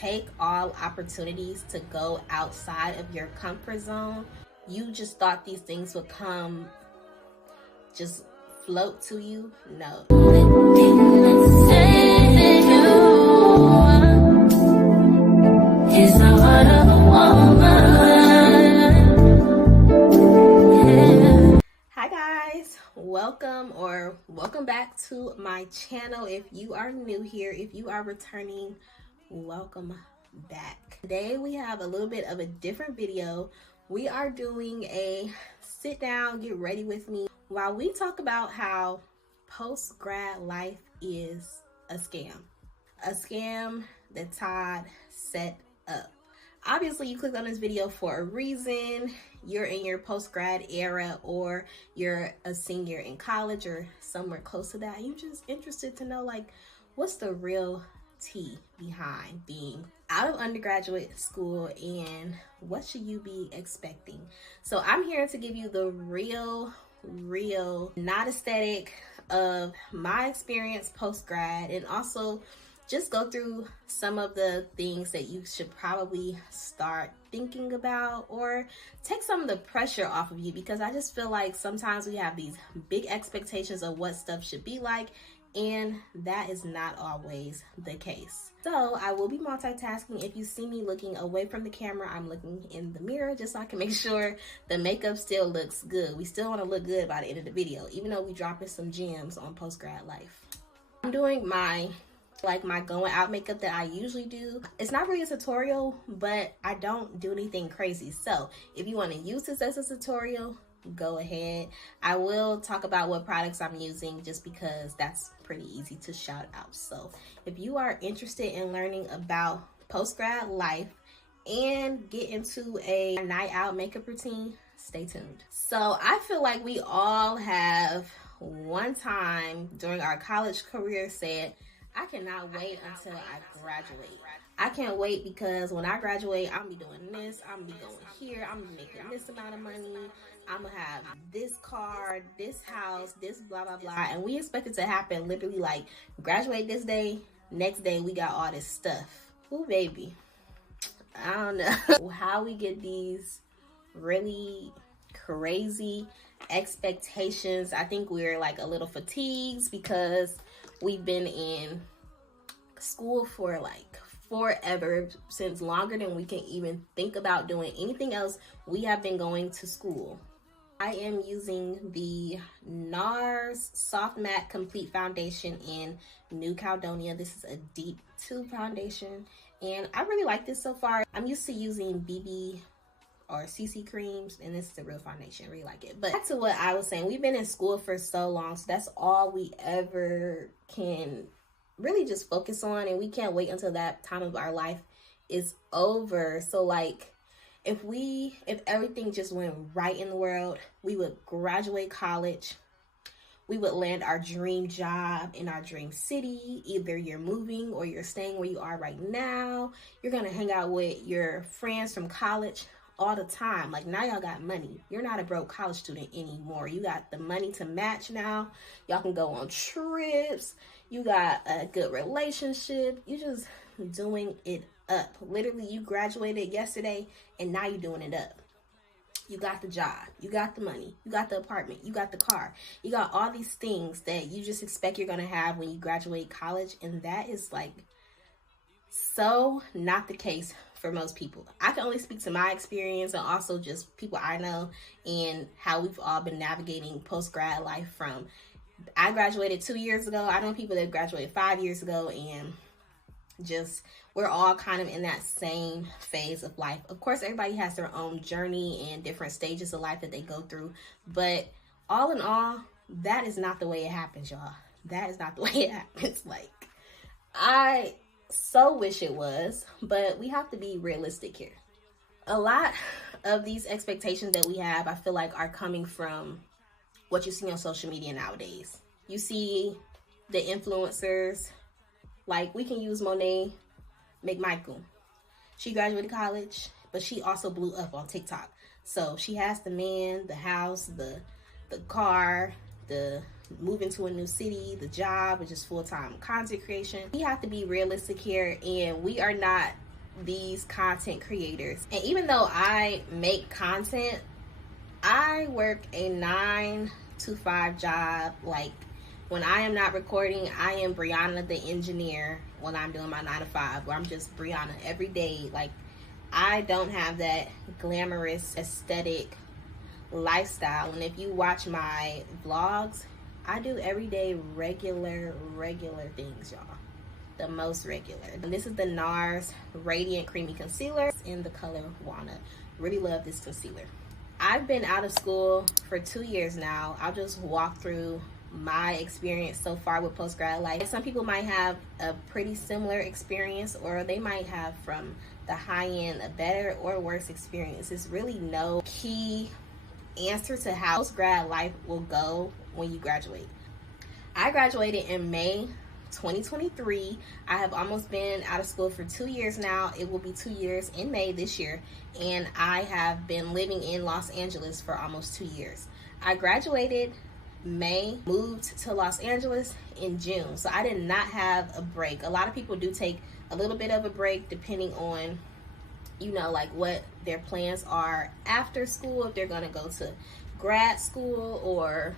take all opportunities to go outside of your comfort zone. You just thought these things would come, just float to you. No. Hi guys, welcome back to my channel. If you are new here, if you are returning, welcome back. Today we have a little bit of a different video. We are doing a sit down, get ready with me while we talk about how post-grad life is a scam that Todd set up. Obviously, you clicked on this video for a reason. You're in your post-grad era, or you're a senior in college or somewhere close to that. You're just interested to know, like, what's the real tea behind being out of undergraduate school and what should you be expecting? So I'm here to give you the real, not aesthetic of my experience post-grad, and also just go through some of the things that you should probably start thinking about, or take some of the pressure off of you, because I just feel like sometimes we have these big expectations of what stuff should be like, and that is not always the case. So I will be multitasking. If you see me looking away from the camera, I'm looking in the mirror just so I can make sure the makeup still looks good. We still want to look good by the end of the video, even though we dropping some gems on post-grad life. I'm doing my going out makeup that I usually do. It's not really a tutorial, but I don't do anything crazy. So if you want to use this as a tutorial, go ahead. I will talk about what products I'm using just because that's pretty easy to shout out. So if you are interested in learning about post-grad life and get into a night out makeup routine, stay tuned. So I feel like we all have one time during our college career said, I cannot wait until I graduate. I can't wait because when I graduate, I'm gonna be doing this, I'm gonna be going here, I'm gonna be making this amount of money, I'm gonna have this car, this house, this blah, blah, blah. And we expect it to happen literally like graduate this day, next day we got all this stuff. Ooh, baby. I don't know how we get these really crazy expectations. I think we're like a little fatigued because we've been in school for like forever, since longer than we can even think about doing anything else. We have been going to school. I am using the NARS Soft Matte Complete Foundation in New Caledonia. This is a deep tube foundation, and I really like this so far. I'm used to using BB or CC creams, and this is the real foundation. I really like it. But back to what I was saying, we've been in school for so long, so that's all we ever can really just focus on, and we can't wait until that time of our life is over. So like, if everything just went right in the world, we would graduate college, we would land our dream job in our dream city. Either you're moving or you're staying where you are right now. You're gonna hang out with your friends from college all the time. Like, now y'all got money. You're not a broke college student anymore. You got the money to match now. Y'all can go on trips. You got a good relationship. You just doing it up. Literally, you graduated yesterday and now you're doing it up. You got the job, you got the money, you got the apartment, you got the car, you got all these things that you just expect you're gonna have when you graduate college, and that is like so not the case for most people. I can only speak to my experience and also just people I know and how we've all been navigating post-grad life. From I graduated 2 years ago. I know people that graduated 5 years ago, and just we're all kind of in that same phase of life. Of course, everybody has their own journey and different stages of life that they go through, but all in all, that is not the way it happens, y'all. That is not the way it happens. Like, I so wish it was, but we have to be realistic here. A lot of these expectations that we have, I feel like, are coming from what you see on social media nowadays. You see the influencers, like we can use Monet McMichael. She graduated college, but she also blew up on TikTok. So she has the man, the house, the car, the moving to a new city, the job, which is full-time content creation. We have to be realistic here, and we are not these content creators. And even though I make content, I work a 9 to 5 job. Like, when I am not recording, I am Brianna the engineer when I'm doing my 9 to 5, where I'm just Brianna every day. Like, I don't have that glamorous aesthetic lifestyle. And if you watch my vlogs, I do everyday regular things, y'all. The most regular. And this is the NARS Radiant Creamy Concealer in the color Walnut. Really love this concealer. I've been out of school for 2 years now. I'll just walk through my experience so far with post-grad life. Some people might have a pretty similar experience, or they might have from the high end a better or worse experience. It's really no key answer to how post-grad life will go when you graduate. I graduated in May 2023. I have almost been out of school for 2 years now. It will be 2 years in May this year, and I have been living in Los Angeles for almost 2 years. I graduated May, moved to Los Angeles in June, so I did not have a break. A lot of people do take a little bit of a break depending on, you know, like what their plans are after school, if they're going to go to grad school or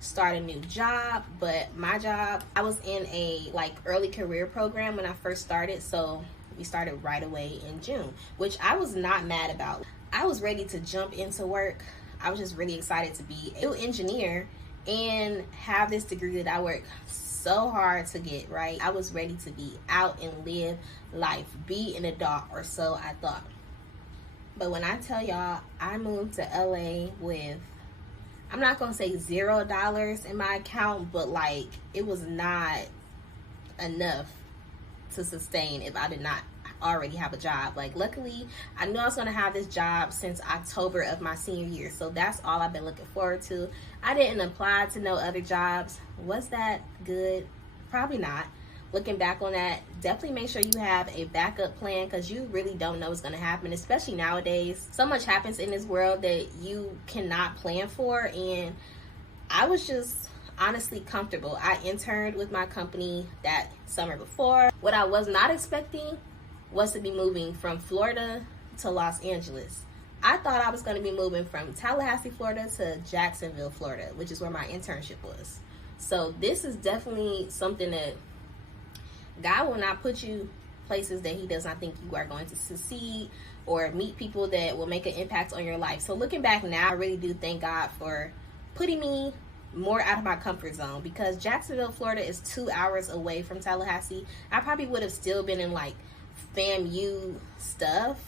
start a new job. But my job, I was in a like early career program when I first started, so we started right away in June, which I was not mad about. I was ready to jump into work. I was just really excited to be a new engineer and have this degree that I worked so hard to get, right? I was ready to be out and live life, be an adult, or so I thought. But when I tell y'all, I moved to LA with, I'm not gonna say $0 in my account, but like it was not enough to sustain if I did not already have a job. Like, luckily I knew I was gonna have this job since October of my senior year, so that's all I've been looking forward to. I didn't apply to no other jobs. Was that good? Probably not. Looking back on that, definitely make sure you have a backup plan, because you really don't know what's going to happen, especially nowadays. So much happens in this world that you cannot plan for, and I was just honestly comfortable. I interned with my company that summer before. What I was not expecting was to be moving from Florida to Los Angeles. I thought I was going to be moving from Tallahassee, Florida to Jacksonville, Florida, which is where my internship was. So this is definitely something that God will not put you places that he does not think you are going to succeed or meet people that will make an impact on your life. So looking back now, I really do thank God for putting me more out of my comfort zone, because Jacksonville, Florida is 2 hours away from Tallahassee. I probably would have still been in like FAMU stuff,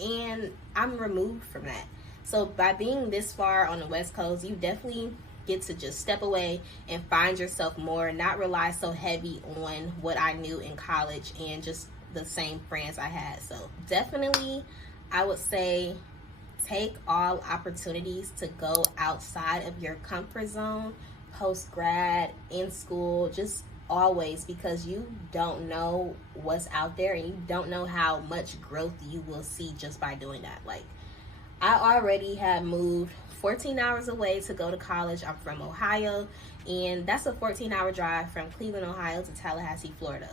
and I'm removed from that. So by being this far on the West Coast, you definitely get to just step away and find yourself more, not rely so heavy on what I knew in college and just the same friends I had. So definitely I would say take all opportunities to go outside of your comfort zone, post-grad, in school, just always, because you don't know what's out there and you don't know how much growth you will see just by doing that. Like, I already have moved 14 hours away to go to college. I'm from Ohio, and that's a 14-hour drive from Cleveland, Ohio to Tallahassee, Florida.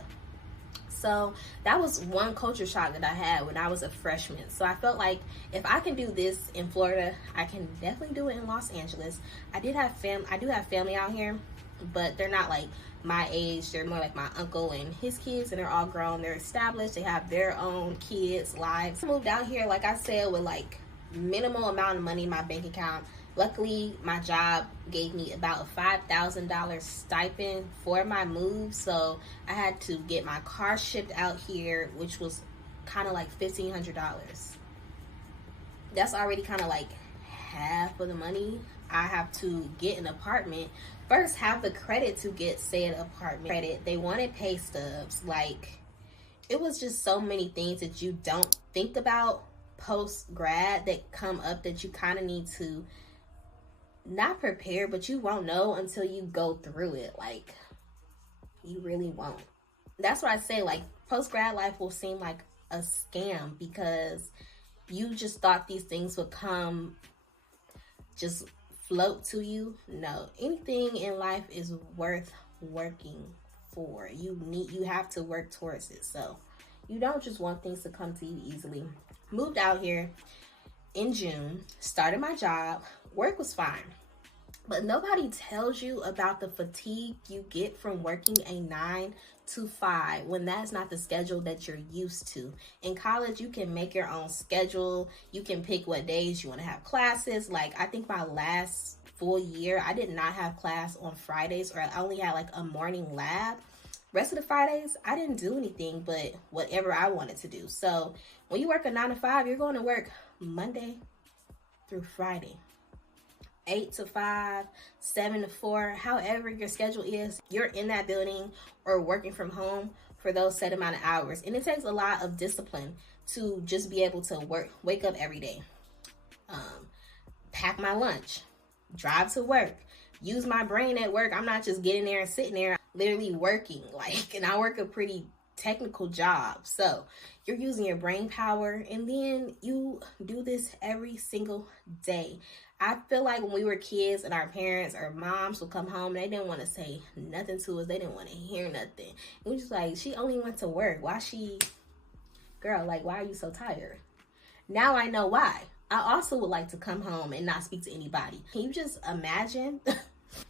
So that was one culture shock that I had when I was a freshman. So I felt like if I can do this in Florida, I can definitely do it in Los Angeles. I do have family out here, but they're not like my age. They're more like my uncle and his kids, and they're all grown. They're established. They have their own kids' lives. I moved out here, like I said, with like minimal amount of money in my bank account. Luckily, my job gave me about a $5,000 stipend for my move, so I had to get my car shipped out here, which was kind of like $1,500. That's already kind of like half of the money. I have to get an apartment. First, have the credit to get said apartment credit. They wanted pay stubs. Like, it was just so many things that you don't think about post-grad that come up that you kind of need to not prepare, but you won't know until you go through it. Like, you really won't. That's why I say, like, post-grad life will seem like a scam, because you just thought these things would come, just float to you. No, anything in life is worth working for. You have to work towards it. So You don't just want things to come to you easily. Moved out here in June, started my job, work was fine. But nobody tells you about the fatigue you get from working a 9 to 5 when that's not the schedule that you're used to. In college, you can make your own schedule. You can pick what days you want to have classes. Like, I think my last full year, I did not have class on Fridays, or I only had like a morning lab. Rest of the Fridays, I didn't do anything but whatever I wanted to do. So when you work a 9 to 5, you're going to work Monday through Friday. 8 to 5, 7 to 4, however your schedule is, you're in that building or working from home for those set amount of hours. And it takes a lot of discipline to just be able to wake up every day, pack my lunch, drive to work, use my brain at work. I'm not just getting there and sitting there, literally working. And I work a pretty technical job. So you're using your brain power, and then you do this every single day. I feel like when we were kids and our parents or moms would come home, they didn't want to say nothing to us. They didn't want to hear nothing. It was just like, she only went to work. Why are you so tired? Now I know why. I also would like to come home and not speak to anybody. Can you just imagine?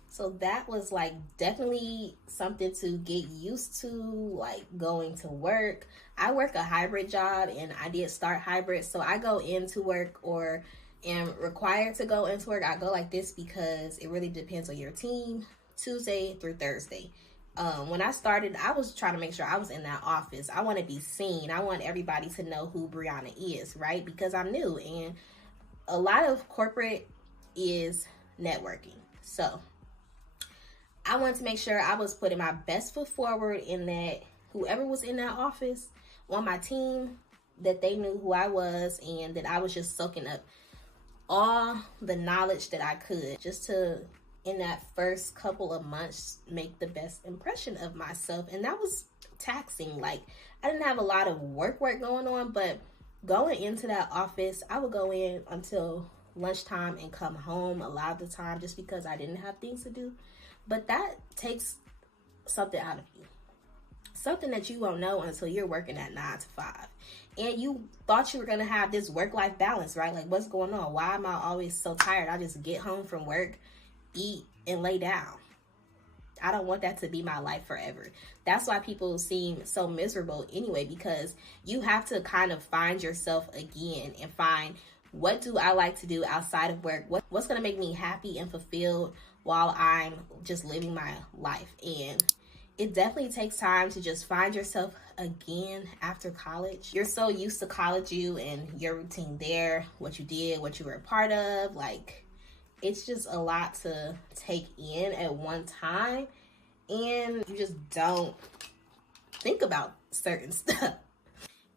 So that was like definitely something to get used to, like going to work. I work a hybrid job, and I did start hybrid. So I go into work or am required to go into work. I go like this because it really depends on your team, Tuesday through Thursday. When I started, I was trying to make sure I was in that office. I want to be seen. I want everybody to know who Brianna is, right? Because I'm new, and a lot of corporate is networking. So I wanted to make sure I was putting my best foot forward, in that whoever was in that office on my team, that they knew who I was, and that I was just soaking up all the knowledge that I could, just to, in that first couple of months, make the best impression of myself. And that was taxing. Like, I didn't have a lot of work going on, but going into that office, I would go in until lunchtime and come home a lot of the time, just because I didn't have things to do. But that takes something out of you, something that you won't know until you're working at 9 to 5. And you thought you were going to have this work-life balance, right? Like, what's going on? Why am I always so tired? I just get home from work, eat, and lay down. I don't want that to be my life forever. That's why people seem so miserable anyway, because you have to kind of find yourself again and find, what do I like to do outside of work? What's going to make me happy and fulfilled while I'm just living my life? And it definitely takes time to just find yourself again after college. You're so used to college you and your routine there, what you did, what you were a part of. Like, it's just a lot to take in at one time, and you just don't think about certain stuff.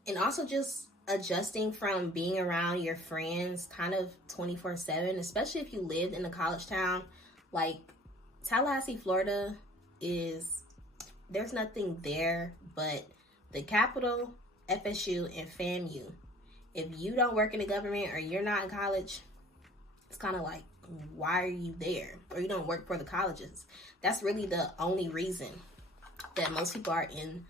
And also just adjusting from being around your friends kind of 24/7, especially if you lived in a college town. Like, Tallahassee, Florida there's nothing there but the Capitol, FSU, and FAMU. If you don't work in the government or you're not in college, it's kind of like, why are you there? Or you don't work for the colleges. That's really the only reason that most people are in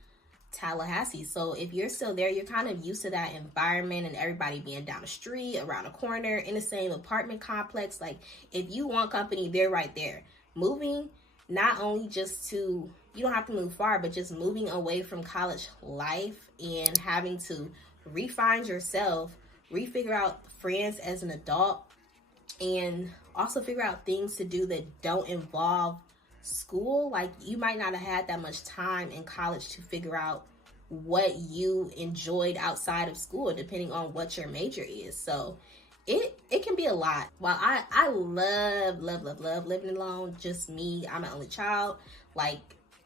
Tallahassee. So if you're still there, you're kind of used to that environment and everybody being down the street, around the corner, in the same apartment complex. Like, if you want company, they're right there. Moving, not only just to, you don't have to move far, but just moving away from college life and having to re-find yourself, re-figure out friends as an adult, and also figure out things to do that don't involve school. Like, you might not have had that much time in college to figure out what you enjoyed outside of school, depending on what your major is. So it can be a lot. While I love living alone, just me, I'm an only child. Like,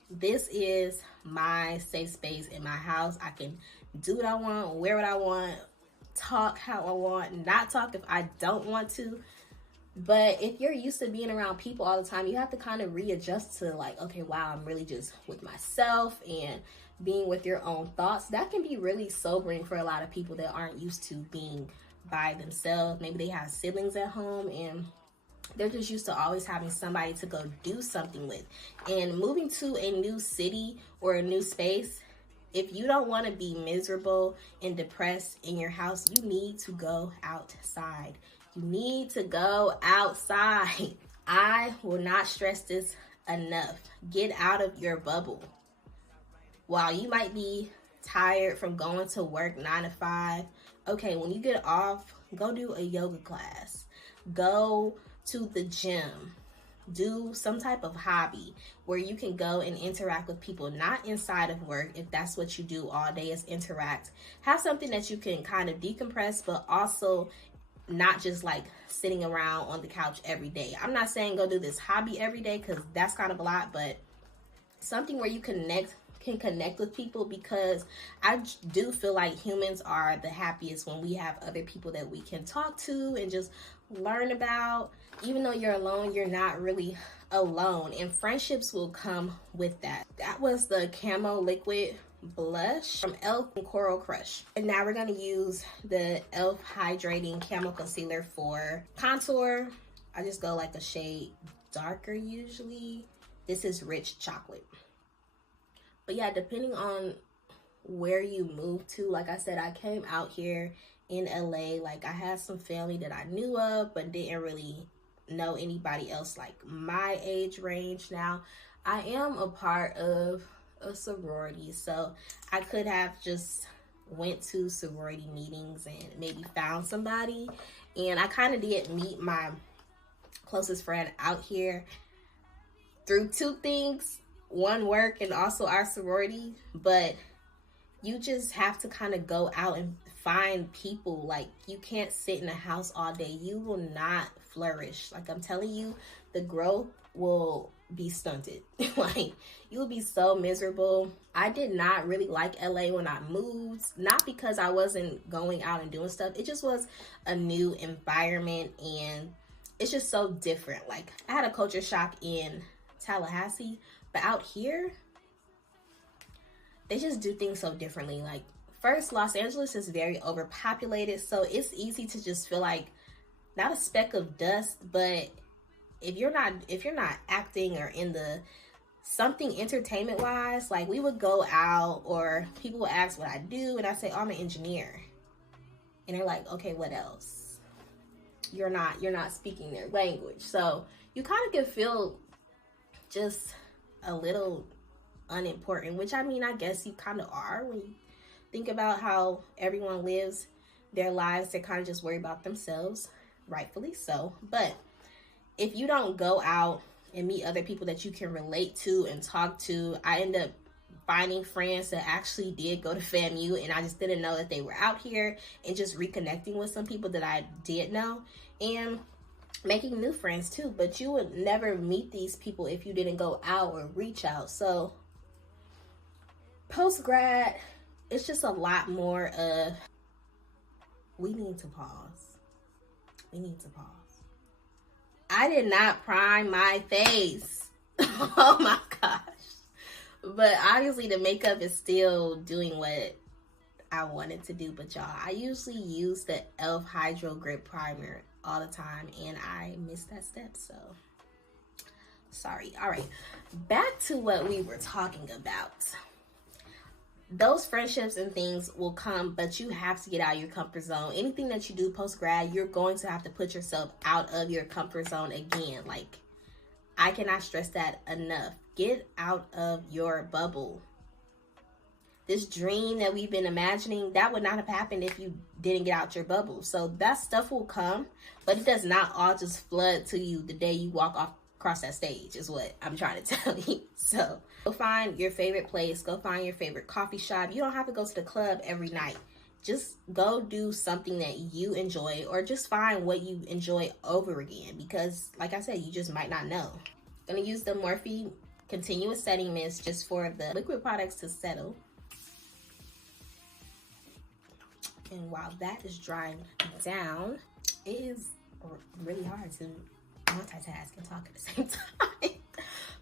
this is my safe space in my house. I can do what I want, wear what I want, talk how I want, not talk if I don't want to. But if you're used to being around people all the time, you have to kind of readjust to, like, okay, wow, I'm really just with myself and being with your own thoughts. That can be really sobering for a lot of people that aren't used to being by themselves. Maybe they have siblings at home and they're just used to always having somebody to go do something with. And moving to a new city or a new space, If you don't want to be miserable and depressed in your house, you need to go outside. You need to go outside. I will not stress this enough. Get out of your bubble. While you might be tired from going to work 9 to 5, okay, when you get off, go do a yoga class. Go to the gym. Do some type of hobby where you can go and interact with people, not inside of work. If that's what you do all day is interact. Have something that you can kind of decompress, but also not just like sitting around on the couch every day. I'm not saying go do this hobby every day because that's kind of a lot, but something where you can connect with people, because I do feel like humans are the happiest when we have other people that we can talk to and just learn about. Even though you're alone, you're not really alone, and friendships will come with that. That was the Camo Liquid Blush from e.l.f. and Coral Crush. And now we're going to use the e.l.f. Hydrating Camo Concealer for contour. I just go like a shade darker usually. This is Rich Chocolate. But yeah, depending on where you move to, like I said, I came out here in LA. Like I had some family that I knew of, but didn't really know anybody else like my age range. Now, I am a part of a sorority, so I could have just went to sorority meetings and maybe found somebody. And I kind of did meet my closest friend out here through two things. One, work, and also our sorority. But you just have to kind of go out and find people. Like, you can't sit in a house all day. You will not flourish. Like, I'm telling you, the growth will be stunted. Like, you'll be so miserable. I did not really like LA when I moved, not because I wasn't going out and doing stuff. It just was a new environment, and it's just so different. Like, I had a culture shock in Tallahassee, but out here, they just do things so differently. Like, first, Los Angeles is very overpopulated, so it's easy to just feel like not a speck of dust. But if you're not acting or in the something entertainment wise, like, we would go out, or people would ask what I do, and I say, oh, I'm an engineer, and they're like, okay, what else? You're not speaking their language, so you kind of can feel just a little unimportant, which, I mean, I guess you kind of are when you think about how everyone lives their lives. They're kind of just worried about themselves, rightfully so. But if you don't go out and meet other people that you can relate to and talk to, I end up finding friends that actually did go to FAMU, and I just didn't know that they were out here, and just reconnecting with some people that I did know and making new friends too. But you would never meet these people if you didn't go out or reach out. So post-grad, it's just a lot more of, we need to pause. We need to pause. I did not prime my face. Oh my gosh. But obviously the makeup is still doing what I wanted to do. But y'all, I usually use the e.l.f. Hydro Grip Primer all the time, and I missed that step, so sorry. All right, back to what we were talking about. Those friendships and things will come, but you have to get out of your comfort zone. Anything that you do post-grad, you're going to have to put yourself out of your comfort zone again. Like, I cannot stress that enough. Get out of your bubble. This dream that we've been imagining, that would not have happened if you didn't get out your bubble. So that stuff will come, but it does not all just flood to you the day you walk across that stage, is what I'm trying to tell you. So go find your favorite place. Go find your favorite coffee shop. You don't have to go to the club every night. Just go do something that you enjoy, or just find what you enjoy over again, because like I said, you just might not know. I'm gonna use the Morphe Continuous Setting Mist just for the liquid products to settle. And while that is drying down, it is really hard to multitask and talk at the same time.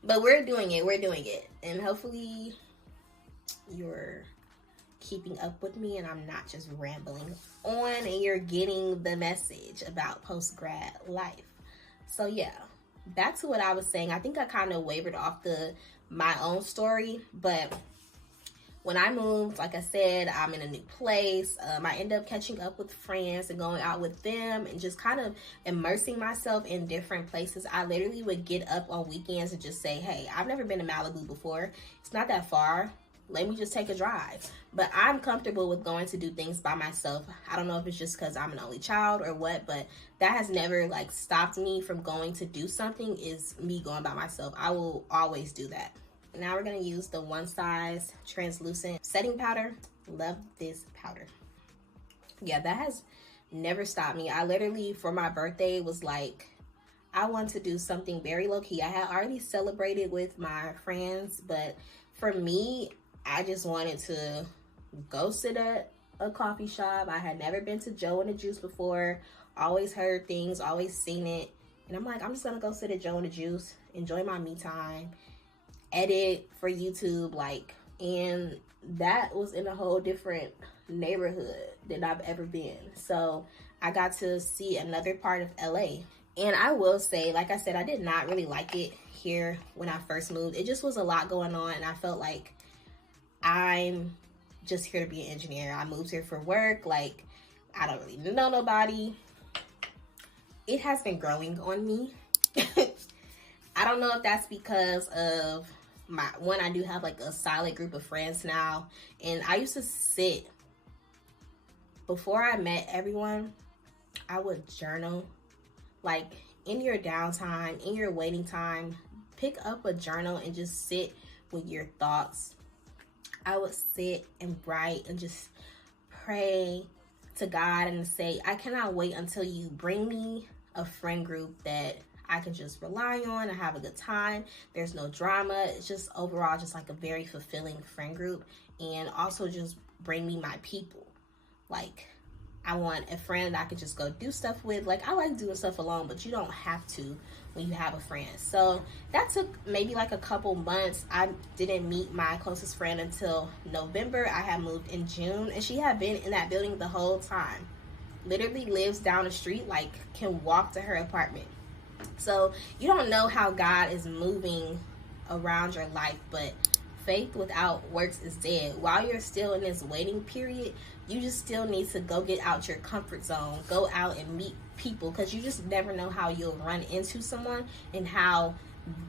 But we're doing it. And hopefully you're keeping up with me and I'm not just rambling on, and you're getting the message about post-grad life. So yeah, back to what I was saying. I think I kind of wavered off my own story, but when I moved, like I said, I'm in a new place. I end up catching up with friends and going out with them and just kind of immersing myself in different places. I literally would get up on weekends and just say, hey, I've never been to Malibu before. It's not that far. Let me just take a drive. But I'm comfortable with going to do things by myself. I don't know if it's just because I'm an only child or what, but that has never like stopped me from going to do something, is me going by myself. I will always do that. Now we're going to use the One Size translucent setting powder. Love this powder. Yeah, that has never stopped me. I literally, for my birthday, was like, I want to do something very low-key. I had already celebrated with my friends, but for me, I just wanted to go sit at a coffee shop. I had never been to Joe and the Juice before. Always heard things, always seen it. And I'm like, I'm just going to go sit at Joe and the Juice, enjoy my me time, edit for YouTube, like, and that was in a whole different neighborhood than I've ever been. So I got to see another part of LA. And I will say, like I said, I did not really like it here when I first moved. It just was a lot going on, and I felt like I'm just here to be an engineer. I moved here for work. Like, I don't really know nobody. It has been growing on me. I don't know if that's because of I do have like a solid group of friends now. And I used to sit, before I met everyone, I would journal. Like, in your downtime, in your waiting time, pick up a journal and just sit with your thoughts. I would sit and write and just pray to God and say, I cannot wait until you bring me a friend group that I can just rely on and have a good time. There's no drama. It's just overall just like a very fulfilling friend group. And also just bring me my people. Like, I want a friend that I could just go do stuff with. Like, I like doing stuff alone, but you don't have to when you have a friend. So that took maybe like a couple months. I didn't meet my closest friend until November. I had moved in June, and she had been in that building the whole time. Literally lives down the street, like can walk to her apartment. So you don't know how God is moving around your life, but faith without works is dead. While you're still in this waiting period, you just still need to go get out your comfort zone. Go out and meet people, because you just never know how you'll run into someone and how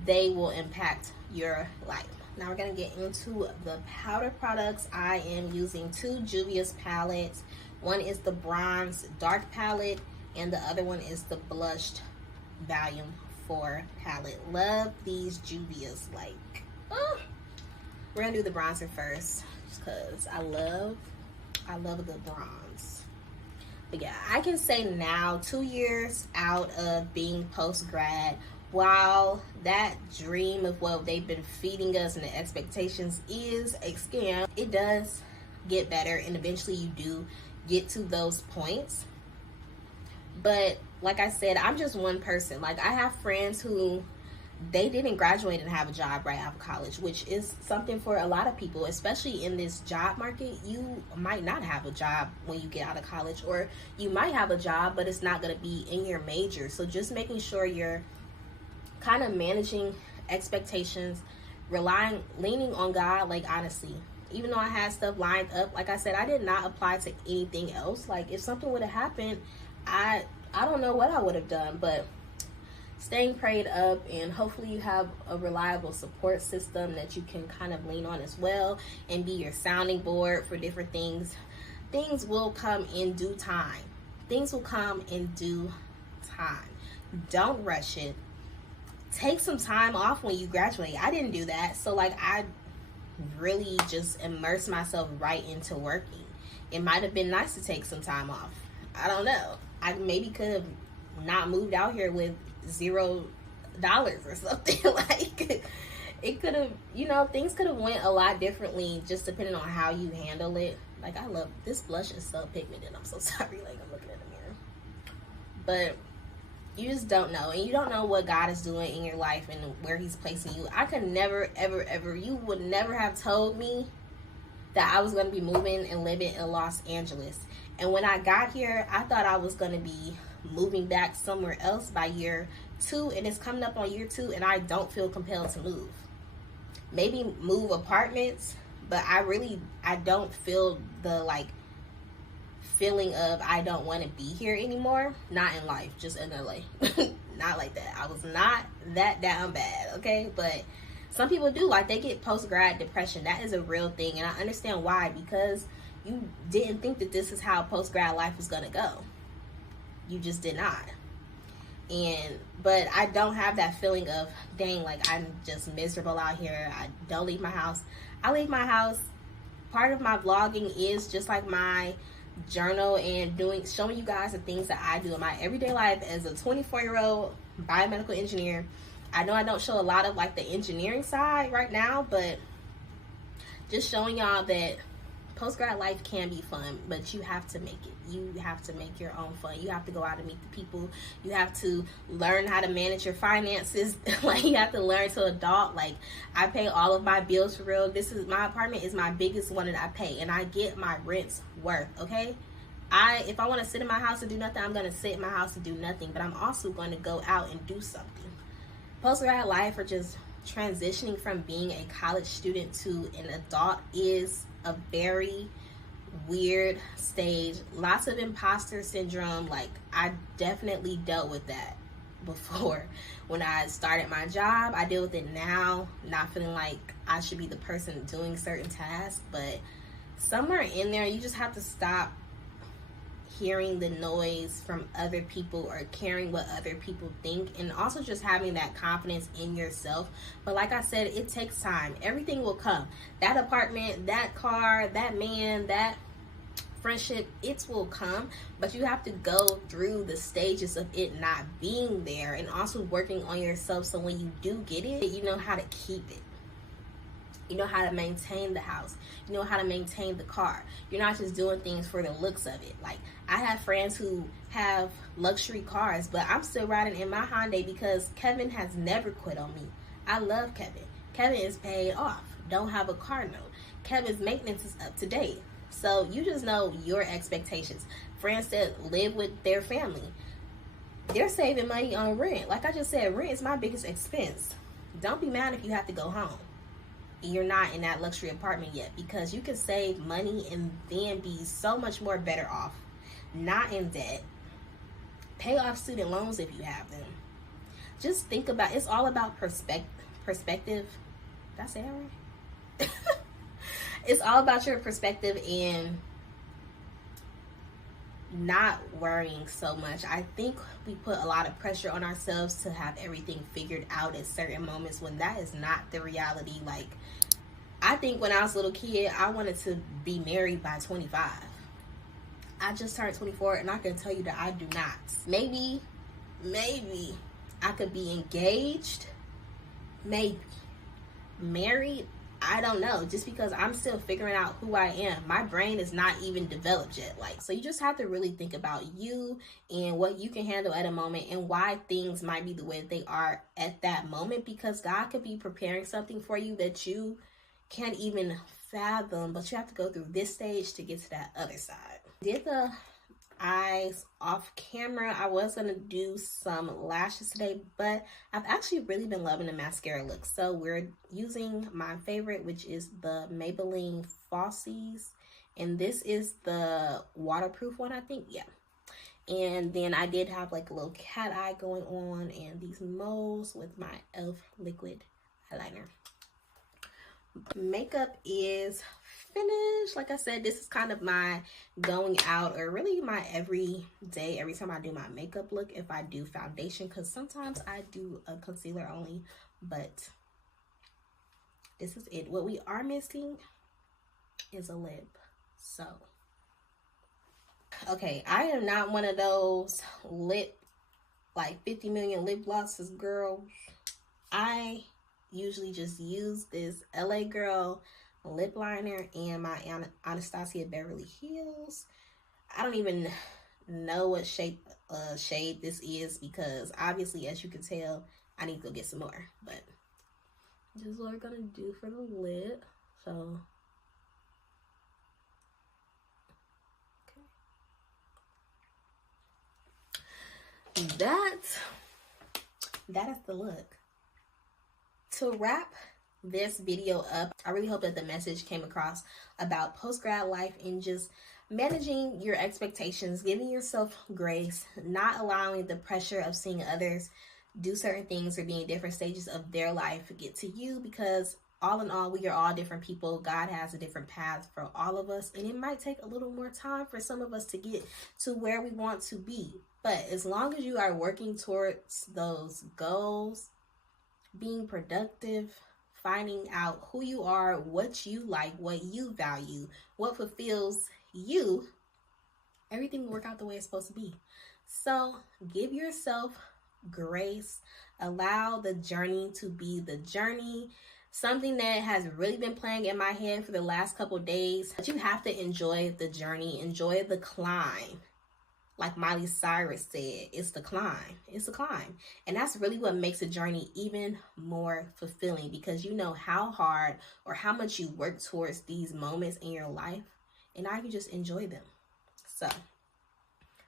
they will impact your life. Now we're going to get into the powder products. I am using two Juvia's palettes. One is the Bronze Dark palette, and the other one is the Blushed Volume 4 palette. Love these Juvia's. Like, we're gonna do the bronzer first, because I love a good bronze. But yeah, I can say now, 2 years out of being post-grad, while that dream of what they've been feeding us and the expectations is a scam, it does get better, and eventually you do get to those points. But like I said, I'm just one person. Like, I have friends who, they didn't graduate and have a job right out of college, which is something for a lot of people, especially in this job market. You might not have a job when you get out of college, or you might have a job, but it's not going to be in your major. So just making sure you're kind of managing expectations, leaning on God. Like, honestly, even though I had stuff lined up, like I said, I did not apply to anything else. Like, if something would have happened, I don't know what I would have done. But staying prayed up, and hopefully you have a reliable support system that you can kind of lean on as well, and be your sounding board for different things. Things will come in due time. Things will come in due time. Don't rush it. Take some time off when you graduate. I didn't do that. So like, I really just immersed myself right into working. It might have been nice to take some time off. I don't know. I maybe could have not moved out here with $0 or something. Like, it could have, you know, things could have went a lot differently, just depending on how you handle it. Like, I love this blush, is so pigmented. I'm so sorry. Like, I'm looking in the mirror, but you just don't know, and you don't know what God is doing in your life and where he's placing you. I could never, ever, you would never have told me that I was going to be moving and living in Los Angeles. And when I got here, I thought I was going to be moving back somewhere else by year 2, and it's coming up on year 2, and I don't feel compelled to move. Maybe move apartments, but I don't feel the like feeling of I don't want to be here anymore. Not in life, just in LA. Not like that. I was not that down bad, okay? But some people do, like, they get post-grad depression. That is a real thing, and I understand why, because you didn't think that this is how post-grad life is gonna go. You just did not. But I don't have that feeling of, dang, like, I'm just miserable out here. I don't leave my house. I leave my house. Part of my vlogging is just like my journal and showing you guys the things that I do in my everyday life as a 24-year-old biomedical engineer. I know I don't show a lot of like the engineering side right now, but just showing y'all that post-grad life can be fun, but you have to make it. You have to make your own fun. You have to go out and meet the people. You have to learn how to manage your finances. Like, you have to learn to adult. Like, I pay all of my bills for real. My apartment is my biggest one that I pay, and I get my rent's worth, okay? If I want to sit in my house and do nothing, I'm going to sit in my house and do nothing, but I'm also going to go out and do something. Post-grad life, or just transitioning from being a college student to an adult, is a very weird stage. Lots of imposter syndrome. Like, I definitely dealt with that before. When I started my job, I deal with it now, not feeling like I should be the person doing certain tasks, but somewhere in there, you just have to stop hearing the noise from other people or caring what other people think, and also just having that confidence in yourself. But like I said, it takes time. Everything will come. That apartment, that car, that man, that friendship, it will come, but you have to go through the stages of it not being there, and also working on yourself, so when you do get it, you know how to keep it. You know how to maintain the house. You know how to maintain the car. You're not just doing things for the looks of it. Like, I have friends who have luxury cars, but I'm still riding in my Hyundai because Kevin has never quit on me. I love Kevin. Kevin is paid off. Don't have a car note. Kevin's maintenance is up to date. So you just know your expectations. Friends that live with their family, they're saving money on rent. Like I just said, rent is my biggest expense. Don't be mad if you have to go home. You're not in that luxury apartment yet, because you can save money and then be so much more better off. Not in debt. Pay off student loans if you have them. Just think about, it's all about perspective. Did I say that right? It's all about your perspective and not worrying so much. I think we put a lot of pressure on ourselves to have everything figured out at certain moments, when that is not the reality. Like, I think when I was a little kid, I wanted to be married by 25. I just turned 24, and I can tell you that I do not. Maybe I could be engaged, maybe married, I don't know, just because I'm still figuring out who I am. My brain is not even developed yet. Like, so you just have to really think about you and what you can handle at a moment, and why things might be the way that they are at that moment, because God could be preparing something for you that you can't even fathom, but you have to go through this stage to get to that other side. Did the eyes off camera. I was gonna do some lashes today, but I've actually really been loving the mascara look, so we're using my favorite, which is the Maybelline Falsies, and this is the waterproof one, I think. Yeah. And then I did have like a little cat eye going on, and these moles with my e.l.f. liquid eyeliner. Makeup is finished. Like I said, this is kind of my going out, or really my everyday, every time I do my makeup look, if I do foundation, because sometimes I do a concealer only, but this is it. What we are missing is a lip. So okay, I am not one of those like 50 million lip glosses girls. I usually just use this LA Girl lip liner and my Anastasia Beverly Hills. I don't even know what shade this is, because obviously, as you can tell, I need to go get some more. But this is what we're gonna do for the lip. So okay, that is the look. To wrap this video up. I really hope that the message came across about post-grad life and just managing your expectations, giving yourself grace, not allowing the pressure of seeing others do certain things or being different stages of their life get to you, because all in all, we are all different people. God has a different path for all of us, and it might take a little more time for some of us to get to where we want to be. But as long as you are working towards those goals, being productive, finding out who you are, what you like, what you value, what fulfills you, everything will work out the way it's supposed to be. So give yourself grace. Allow the journey to be the journey. Something that has really been playing in my head for the last couple days, but you have to enjoy the journey, enjoy the climb. Like Miley Cyrus said, it's the climb. It's the climb. And that's really what makes a journey even more fulfilling, because you know how hard or how much you work towards these moments in your life, and now you just enjoy them. So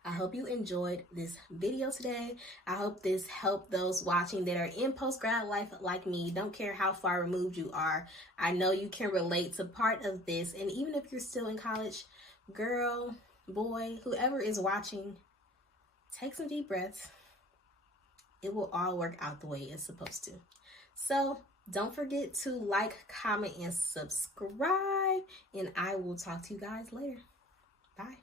I hope you enjoyed this video today. I hope this helped those watching that are in post-grad life like me. Don't care how far removed you are. I know you can relate to part of this. And even if you're still in college, girl, boy, whoever is watching, take some deep breaths. It will all work out the way it's supposed to. So don't forget to like, comment, and subscribe. And I will talk to you guys later. Bye.